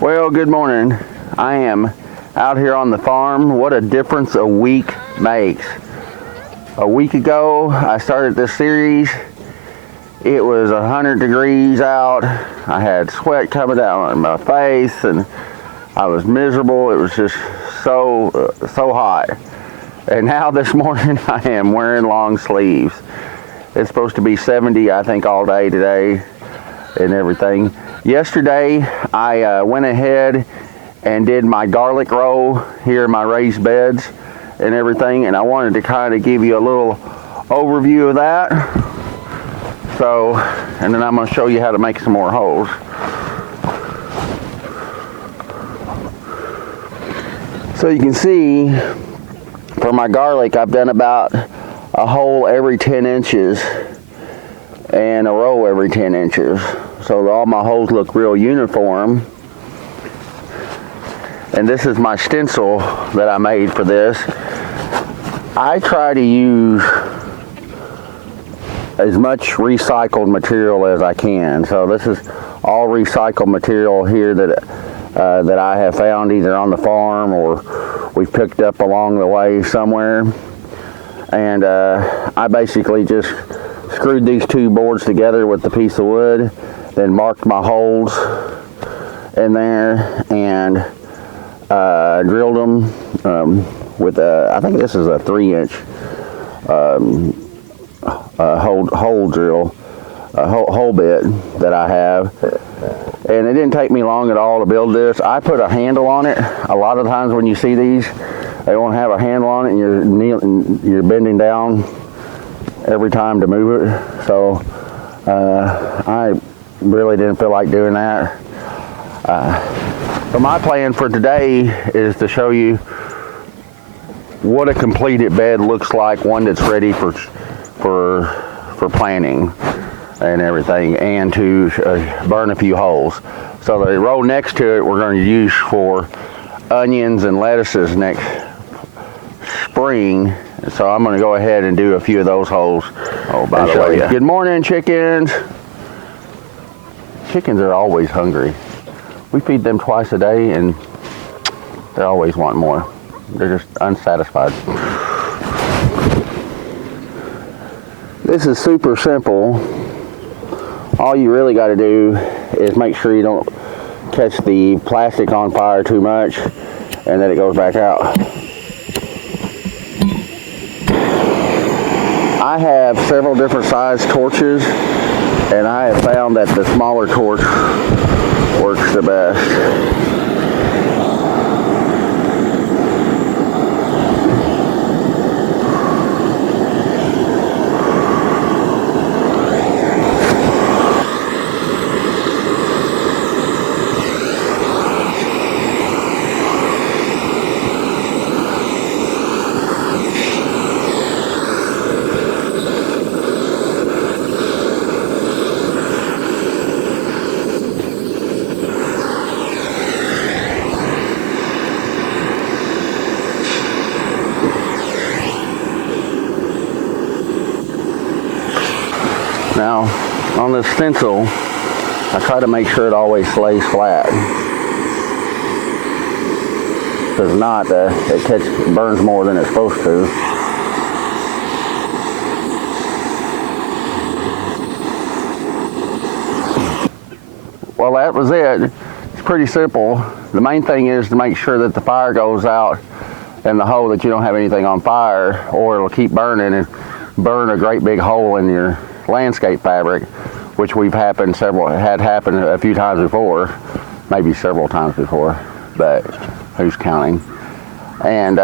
Well, good morning. I am out here on the farm. What a difference a week makes. A week ago, I started this series. It was 100 degrees out. I had sweat coming down on my face and I was miserable. It was just so hot. And now this morning I am wearing long sleeves. It's supposed to be 70, I think, all day today and everything. Yesterday, I went ahead and did my garlic row here in my raised beds and everything, and I wanted to kind of give you a little overview of that. So, and then I'm going to show you how to make some more holes. So you can see, for my garlic, I've done about a hole every 10 inches and a row every 10 inches. So all my holes look real uniform. And this is my stencil that I made for this. I try to use as much recycled material as I can. So this is all recycled material here that I have found either on the farm or we've picked up along the way somewhere. And I basically just screwed these two boards together with the piece of wood, then marked my holes in there and drilled them with I think this is a 3-inch hole drill, hole bit that I have. And it didn't take me long at all to build this. I put a handle on it. A lot of times when you see these, they won't have a handle on it and you're bending down every time to move it. So I really didn't feel like doing that. But my plan for today is to show you what a completed bed looks like, one that's ready for planting and everything, and to burn a few holes. So the row next to it we're going to use for onions and lettuces next spring. So I'm going to go ahead and do a few of those holes. Oh, by the way, good morning, chickens. Chickens are always hungry. We feed them twice a day and they always want more. They're just unsatisfied. This is super simple. All you really got to do is make sure you don't catch the plastic on fire too much and then it goes back out. I have several different size torches and I have found that the smaller torch works the best. Now, on this stencil, I try to make sure it always lays flat. If not, it burns more than it's supposed to. Well, that was it. It's pretty simple. The main thing is to make sure that the fire goes out in the hole, that you don't have anything on fire, or it'll keep burning and burn a great big hole in your landscape fabric, which we've had happen a few times before, maybe several times before, but who's counting? And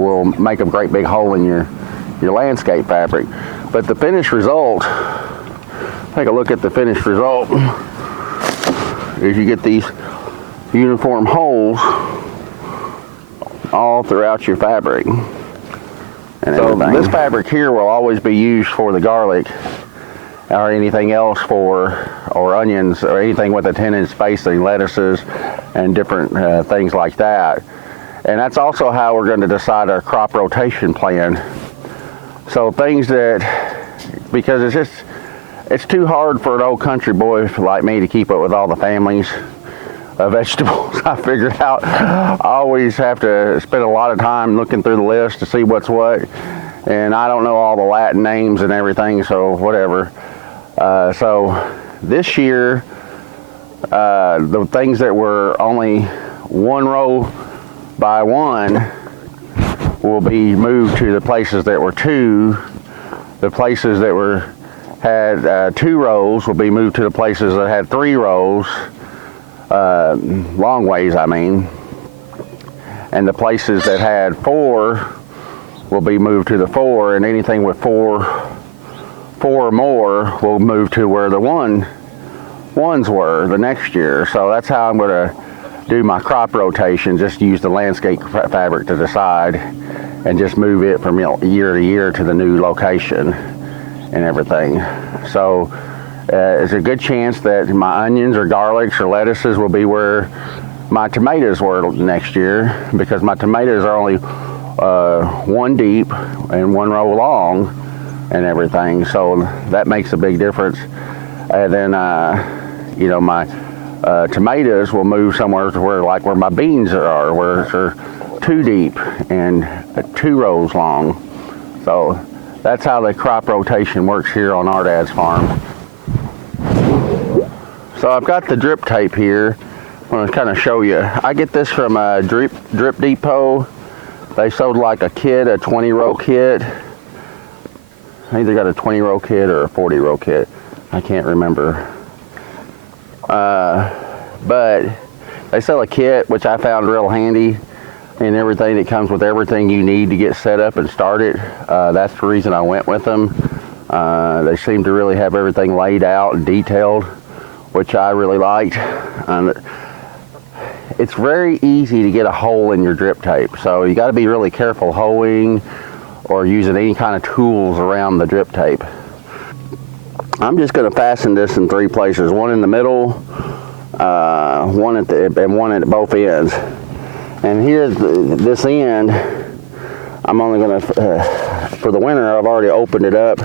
will make a great big hole in your landscape fabric. But the finished result, take a look at the finished result, is you get these uniform holes all throughout your fabric. So this fabric here will always be used for the garlic or anything else or onions or anything with a 10-inch spacing, lettuces and different things like that. And that's also how we're going to decide our crop rotation plan. So things that, because it's too hard for an old country boy like me to keep up with all the families vegetables. I figured out I always have to spend a lot of time looking through the list to see what's what, and I don't know all the Latin names and everything, so whatever. So this year, the things that were only one row by one will be moved to the places that were two. The places that had 2 rows will be moved to the places that had 3 rows, long ways I mean. And the places that had 4 will be moved to the 4, and anything with 4 or more will move to where the ones were the next year. So that's how I'm going to do my crop rotation, just use the landscape fabric to decide and just move it from year to year to the new location and everything. So there's a good chance that my onions or garlics or lettuces will be where my tomatoes were next year, because my tomatoes are only 1 deep and 1 row long and everything, so that makes a big difference. And then you know, my tomatoes will move somewhere to where my beans are, where they're 2 deep and 2 rows long. So that's how the crop rotation works here on our dad's farm. So I've got the drip tape here. I'm going to kind of show you. I get this from a Drip Depot. They sold like a kit, a 20-row kit. I either got a 20-row kit or a 40-row kit. I can't remember. But they sell a kit, which I found real handy, and everything that comes with everything you need to get set up and started. That's the reason I went with them. They seem to really have everything laid out and detailed, which I really liked. It's very easy to get a hole in your drip tape, so you got to be really careful hoeing or using any kind of tools around the drip tape. I'm just going to fasten this in 3 places, one in the middle, one at both ends. And here, this end, I'm only going to, for the winter, I've already opened it up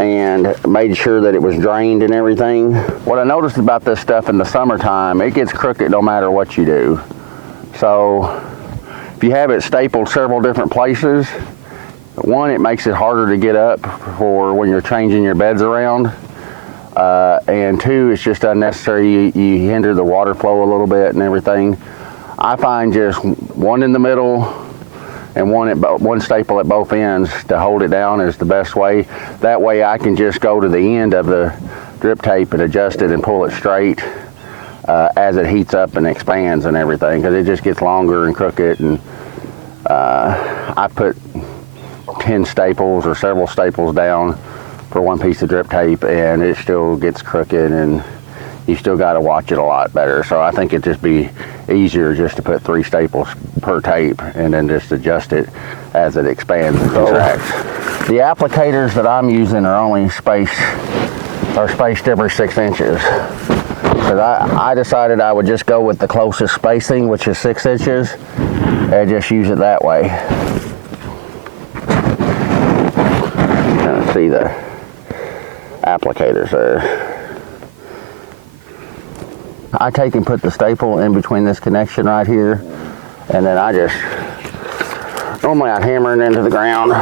and made sure that it was drained and everything. What I noticed about this stuff in the summertime, it gets crooked no matter what you do. So if you have it stapled several different places, 1, it makes it harder to get up for when you're changing your beds around. And 2, it's just unnecessary. You hinder the water flow a little bit and everything. I find just 1 in the middle and 1 staple at both ends to hold it down is the best way. That way I can just go to the end of the drip tape and adjust it and pull it straight as it heats up and expands and everything, because it just gets longer and crooked. And I put 10 staples or several staples down for 1 piece of drip tape, and it still gets crooked, and you still got to watch it a lot better. So I think it'd just be easier just to put 3 staples per tape and then just adjust it as it expands and contracts. The applicators that I'm using are only spaced every 6 inches. Because I decided I would just go with the closest spacing, which is 6 inches, and just use it that way. See the applicators there. I take and put the staple in between this connection right here, and then normally I'd hammer it into the ground,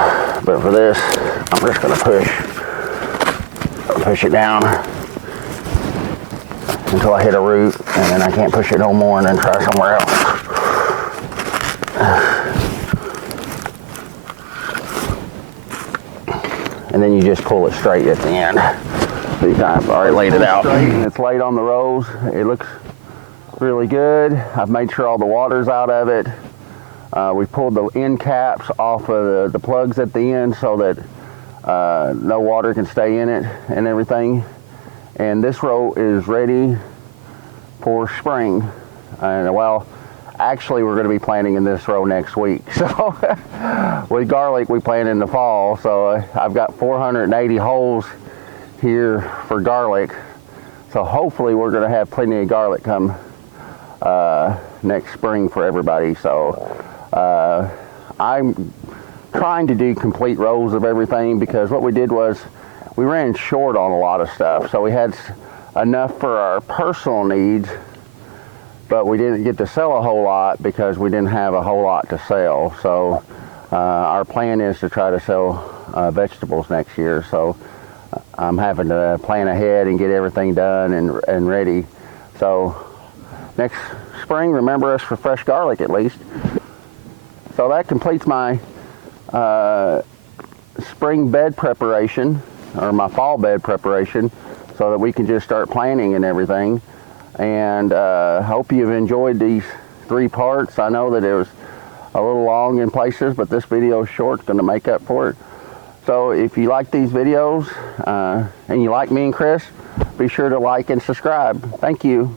but for this I'm just going to push it down until I hit a root, and then I can't push it no more, and then try somewhere else. And then you just pull it straight at the end. So you kind of already laid it out. And it's laid on the rows. It looks really good. I've made sure all the water's out of it. We pulled the end caps off of the plugs at the end so that no water can stay in it and everything. And this row is ready for spring. And well, actually we're going to be planting in this row next week. So with garlic we plant in the fall. So I've got 480 holes here for garlic. So hopefully we're going to have plenty of garlic come next spring for everybody. So I'm trying to do complete rows of everything, because what we did was we ran short on a lot of stuff. So we had enough for our personal needs but we didn't get to sell a whole lot because we didn't have a whole lot to sell. So our plan is to try to sell vegetables next year. So I'm having to plan ahead and get everything done and ready. So next spring, remember us for fresh garlic at least. So that completes my spring bed preparation, or my fall bed preparation, so that we can just start planting and everything. And hope you've enjoyed these 3 parts. I know that it was a little long in places, but this video is short, going to make up for it. So if you like these videos and you like me and Chris, be sure to like and subscribe. Thank you.